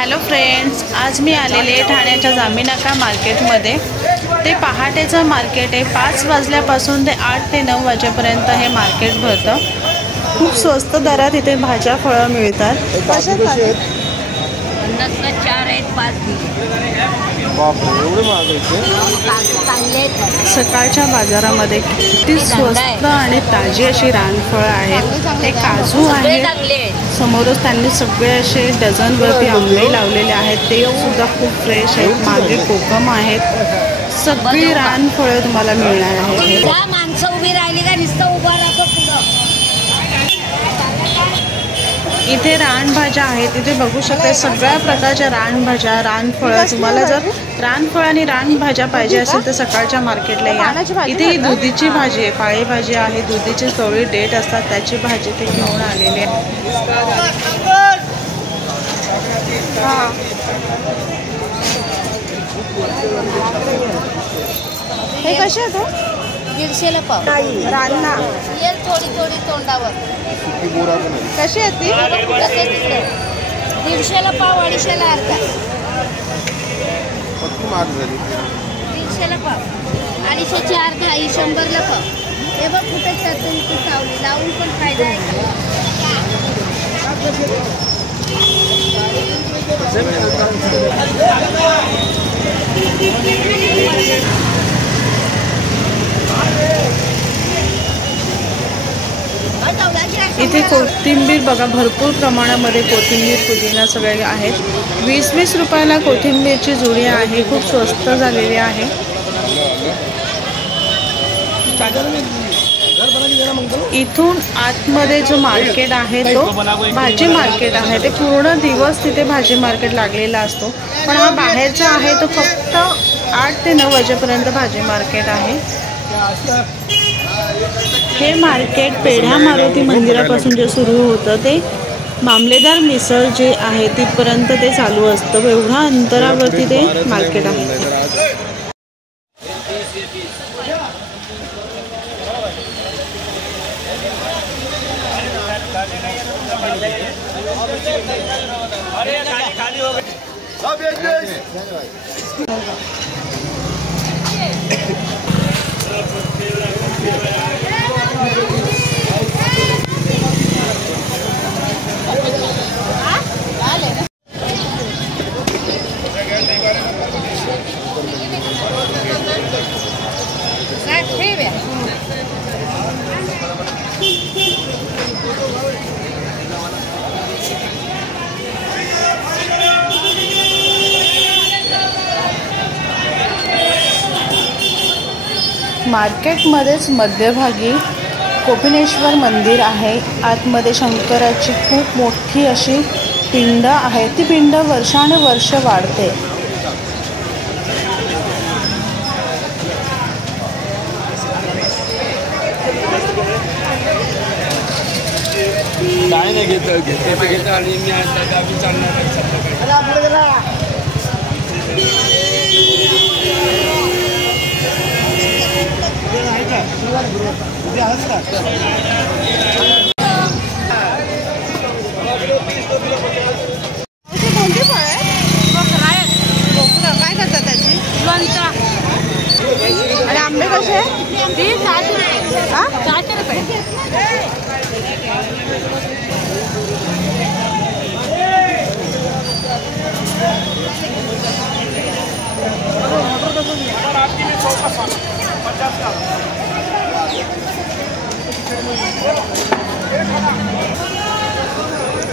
Hello friends, आज मी आलेले ठाण्याच्या जामीनाका मार्केटमध्ये। ते पहाटेचं मार्केट आहे। 5 वाजल्यापासून ते 8 ते 9 वाजेपर्यंत हे मार्केट भरतं। खूप स्वस्त दरात इथे भाज्या फळं मिळतात। कसे आहेत? 4 आहेत 5 बापरे, एवढे महाग सकाळच्या बाजारामध्ये किती स्वस्त आणि ताजी अशी रानफळं आहेत। हे काजू आहेत। समोरच त्यांनी सगळे असे डझनवरती आंबे लावलेले आहेत, ते सुद्धा खूप फ्रेश आहेत। मागे कोकम आहेत। सगळी रानफळं तुम्हाला मिळणार आहेत। माणसं उभी राहिली का नुसतं उभा राहतो पुढं। इथे रानभाज्या आहेत। इथे बघू शकता सगळ्या प्रकारच्या रानभाज्या, रानफळं। तुम्हाला जर रानफळ आणि रानभाज्या पाहिजे असेल तर सकाळच्या मार्केटला या। इथे ही दुधीची भाजी आहे, पाळी भाजी आहे। दुधीची कवळी डेट असतात त्याची भाजी ते घेऊन आलेली आहे। हे कसे आहेत? 150ला पाव। रानना येल थोडी थोडी तोंडावर। कशी आहेत ती? 150ला पाव, 250ला अर्धा। 150ला पाव, 250चे अर्धा, 100ला पाव। हे बघ कुठे चटणी सावली लावून पण फायदा आहे। इथे कोथिंबीर बघा, भरपूर प्रमाणामध्ये कोथिंबीर, पुदिना सगळे आहेत। 20-20 रुपयाला कोथिंबीरची जुडी आहे। खूप स्वस्त झालेली आहे। इथून आतमध्ये जो मार्केट आहे तो भाजी मार्केट आहे। ते पूर्ण दिवस तिथे भाजी मार्केट लागलेला असतो, पण हा बाहेरचा आहे तो फक्त 8 ते 9 वाजेपर्यंत भाजी मार्केट आहे। हे मार्केट पेढा मारुती मंदिरापासून जे सुरू होतं ते मामलेदार मिसळ जे आहे तिथपर्यंत ते चालू असतं। एवढ्या अंतरावरती ते मार्केट आहे। मार्केटमध्येच मध्यभागी कोपिनेश्वर मंदिर आहे। आतमध्ये शंकराची खूप मोठी अशी पिंड आहे। ती पिंड वर्षानुवर्ष वाढते। काय नाही घेतं आणि मी आता गावी चालणार कोणती फळ आहे? कोकरा काय करतात त्याची? लोणचं। आणि आंबे कसे? 400 रुपये। 400 रुपये।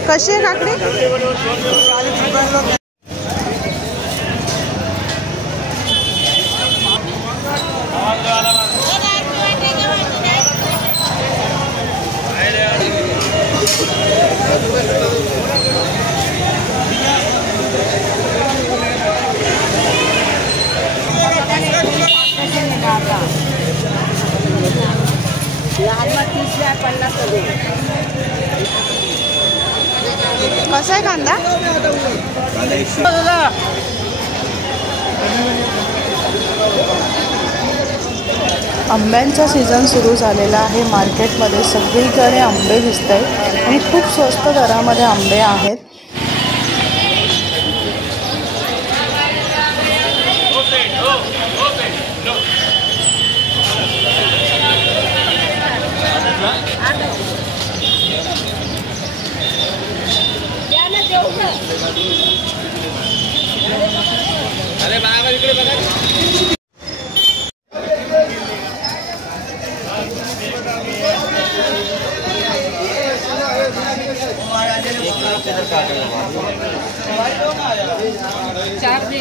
कशी आहे काकडी? कसा आहे कांदा? आंब्यांचा सीझन सुरू झालेला आहे। मार्केटमध्ये सगळीकडे आंबे दिसत आहेत आणि खूप स्वस्त दरामध्ये आंबे आहेत। चार दे